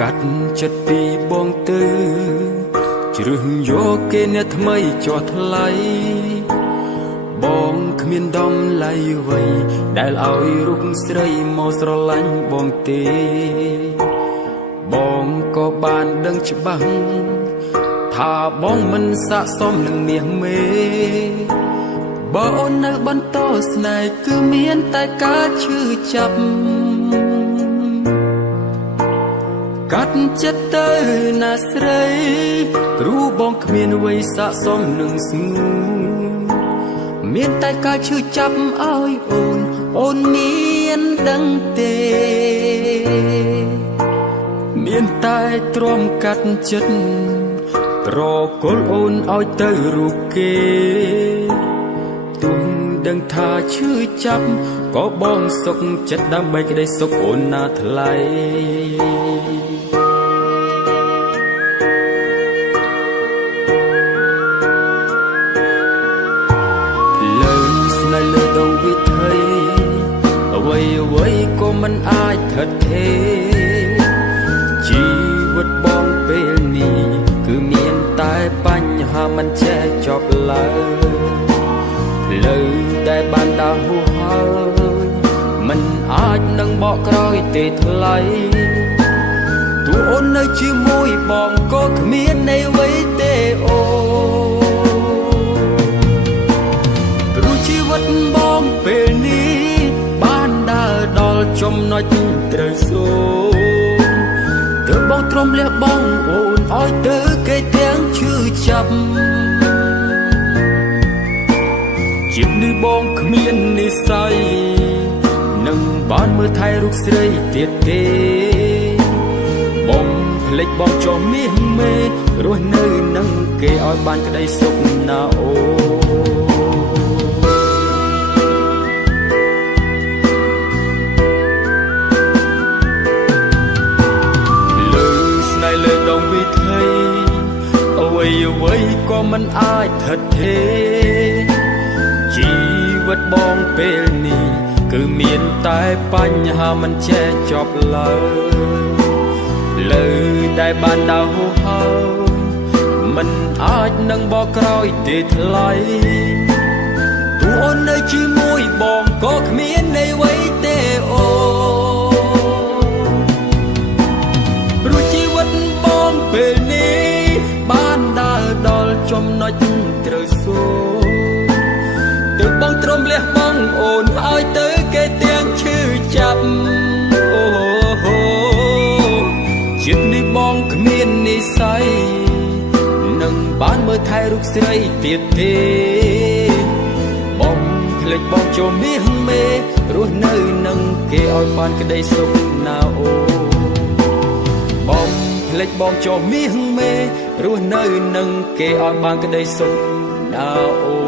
កាត់ចិត្តពីបងទៅជ្រើសយកគេអ្នកថ្មីចោះថ្លៃបងគ្មានដំឡៃអ្វីដែលឲ្យរូបស្រីមកស្រឡាញ់បងទេបងក៏បានដឹងច្បាស់ថាបងមិនស័ក្តិសមនឹងមាសមេបើអូននៅបន្តស្នេហ៍គឺមានតែការឈឺចាប់កាត់ចិត្តទៅណាស្រីគ្រូបងគ្មានអ្វីស័ក្តិសមនឹងស្ងួនមានតែការឈឺចាប់ឲ្យអូនមានដឹងទេមានតែទ្រាំកាត់ចិត្តក្រគល់អូនឲ្យទៅរូបគេទុំដឹងថាឈឺចាប់ក៏បងសុខចិត្តដើម្បីក្តីសុខអូនណាថ្លៃលើស្នេហ៍លើដងវិថីអ្វីក៏មិនអាចថិតថេរជីវិតបងពេលនេះគឺមានតែបញ្ហាមិនចេះចប់ឡើយលើតែបានដើរហួសហើយមិនអាចនឹងបកក្រោយទេថ្លៃទោះអូននៅជាមួយបងក៏គ្មាននៃអ្វីទេអូព្រោះជីវិតបងពេលនេះបានដើរដល់ចំណុចត្រូវសូមទើបបងទ្រាំលះបង់អូនឲ្យទៅគេទាំងឈឺចាប់ជាតិនេះបងគ្មាននិស្ស័យនឹងបានមើលថែរូបស្រីទៀតទេបងភ្លេចបងចោះមាសមេរស់នៅនឹងគេឲ្យបានក្តីសុខណាអូលើដងវិថីអ្វីក៏មិនអាចថិតថេរជីវិតបងពេលនេះគឺមានតែបញ្ហាមិនចេះចប់ឡើយលើដែលបានដើរហួសហើយមិនអាចនឹងបកក្រោយទេថ្លៃទោះអូននៅជាមួយបងក៏គ្មាននៃអ្វីទេអូពេលនេះបានដើរដល់ចំណុចត្រូវសូមទើបបងទ្រាំលះបង់អូនឲ្យទៅគេទាំងឈឺចាប់អូជាតិនេះបងគ្មាននិស្ស័យនឹងបានមើលថែរូបស្រីទៀតទេបងភ្លេចបងចូលមាសមេរស់នៅនឹងគេឲ្យបានក្តីសុខណាអូភ្លេចបងចោះមាសមេរស់នៅនឹងគេឲ្យបានក្តីសុខណាអូ